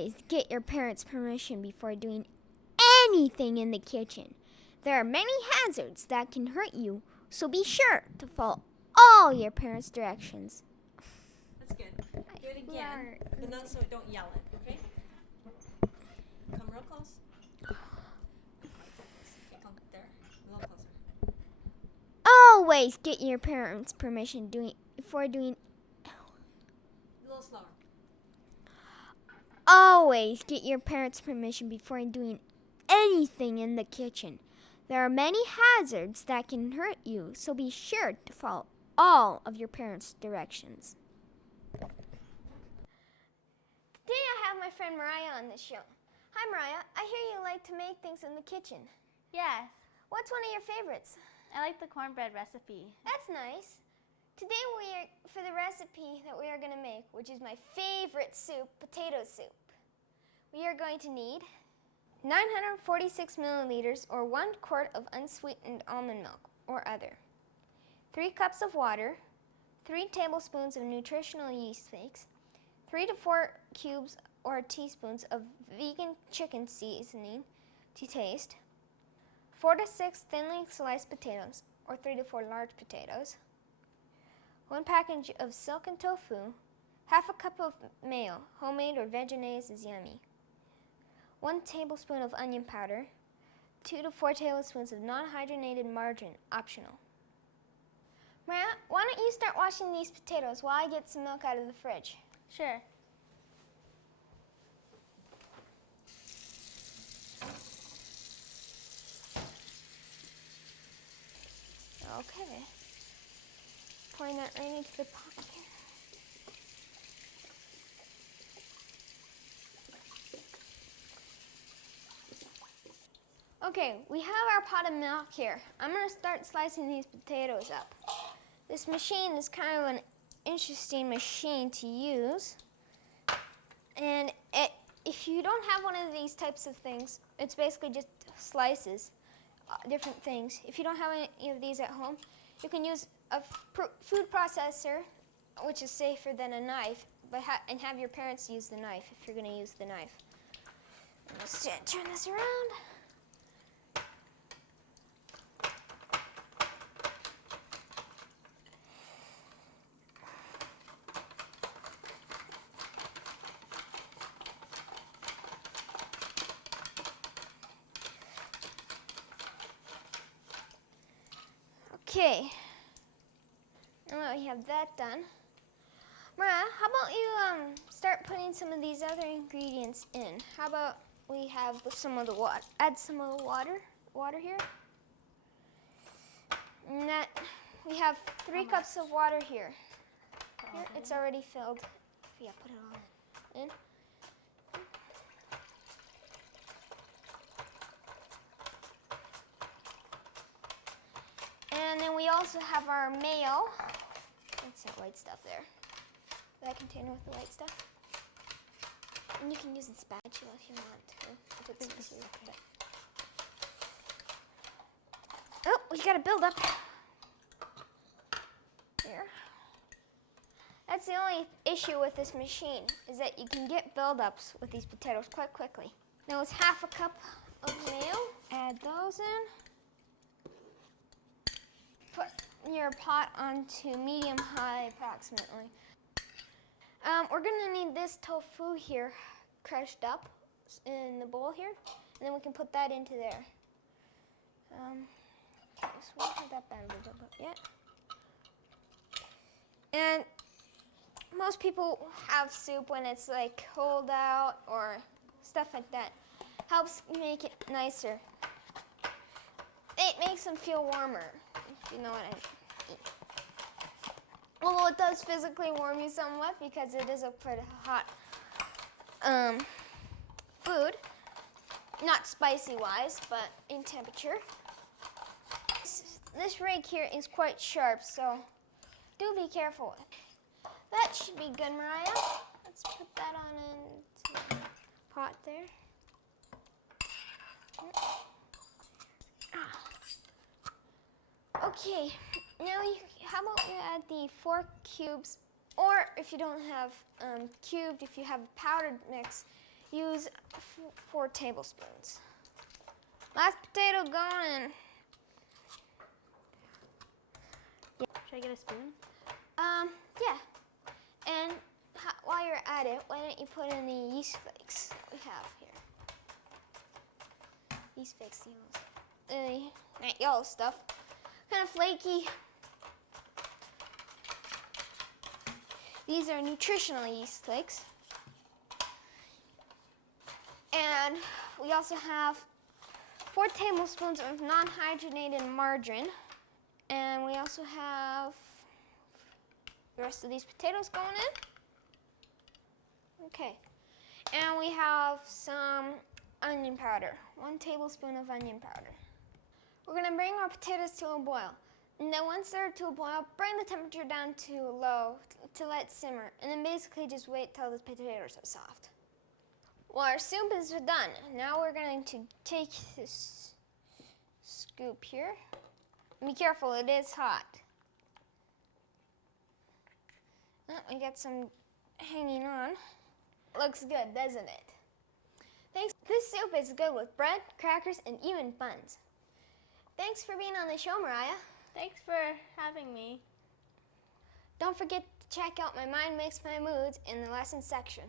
Always get your parents' permission before doing anything in the kitchen. There are many hazards that can hurt you, so be sure to follow all your parents' directions. That's good. Do it again, but not so don't yell it, okay? Come real close. Okay, come there, a little closer. Always get your parents' permission before doing. A little slower. Always get your parents' permission before doing anything in the kitchen. There are many hazards that can hurt you, so be sure to follow all of your parents' directions. Today I have my friend Mariah on the show. Hi Mariah, I hear you like to make things in the kitchen. Yes, What's one of your favorites? I like the cornbread recipe. That's nice. Today for the recipe that we are going to make, which is my favorite soup, potato soup. We are going to need 946 milliliters or 1 quart of unsweetened almond milk or other, 3 cups of water, 3 tablespoons of nutritional yeast flakes, 3 to 4 cubes or teaspoons of vegan chicken seasoning to taste, 4 to 6 thinly sliced potatoes or 3 to 4 large potatoes, 1 package of silken tofu, half a cup of mayo, homemade or veganaise is yummy, 1 tablespoon of onion powder, 2 to 4 tablespoons of non-hydrogenated margarine, optional. Maria, why don't you start washing these potatoes while I get some milk out of the fridge? Sure. Okay. Pouring that right into the pot here. Okay, we have our pot of milk here. I'm going to start slicing these potatoes up. This machine is kind of an interesting machine to use. And if you don't have one of these types of things, it's basically just slices, different things. If you don't have any of these at home, you can use a food processor, which is safer than a knife, and have your parents use the knife if you're going to use the knife. Let's turn this around. Okay, now that we have that done, Mariah, how about you start putting some of these other ingredients in? How about we have some of the water, add some of the water here. And that, we have 3 cups of water here. Here, it's already filled. Yeah, put it all in. And then we also have our mayo. That's that white stuff there. That container with the white stuff. And you can use the spatula if you want to. If it's easier. Oh, we got a buildup. Here. That's the only issue with this machine, is that you can get buildups with these potatoes quite quickly. Now it's half a cup of mayo. Add those in. Put your pot onto medium-high approximately. We're gonna need this tofu here crushed up in the bowl here, and then we can put that into there. Okay, so we don't have that bad of a buildup yet. And most people have soup when it's like cold out or stuff like that. Helps make it nicer. It makes them feel warmer, if you know what I mean. Although it does physically warm you somewhat because it is a pretty hot food. Not spicy wise, but in temperature. This rake here is quite sharp, so do be careful. That should be good, Mariah. Let's put that on into the pot there. Okay, now how about you add the 4 cubes, or if you don't have cubed, if you have a powdered mix, use 4 tablespoons. Last potato going in. Should I get a spoon? Yeah. And while you're at it, why don't you put in the yeast flakes that we have here? Yeast flakes, that yellow stuff. Kind of flaky. These are nutritional yeast flakes. And we also have 4 tablespoons of non-hydrogenated margarine. And we also have the rest of these potatoes going in. Okay. And we have some onion powder, 1 tablespoon of onion powder. We're gonna bring our potatoes to a boil. And then once they're to a boil, bring the temperature down to low to let it simmer. And then basically just wait till the potatoes are soft. Well, our soup is done. Now we're going to take this scoop here. Be careful, it is hot. Oh, we got some hanging on. Looks good, doesn't it? Thanks. This soup is good with bread, crackers, and even buns. Thanks for being on the show, Mariah. Thanks for having me. Don't forget to check out my Mind Makes My Moods in the lesson section.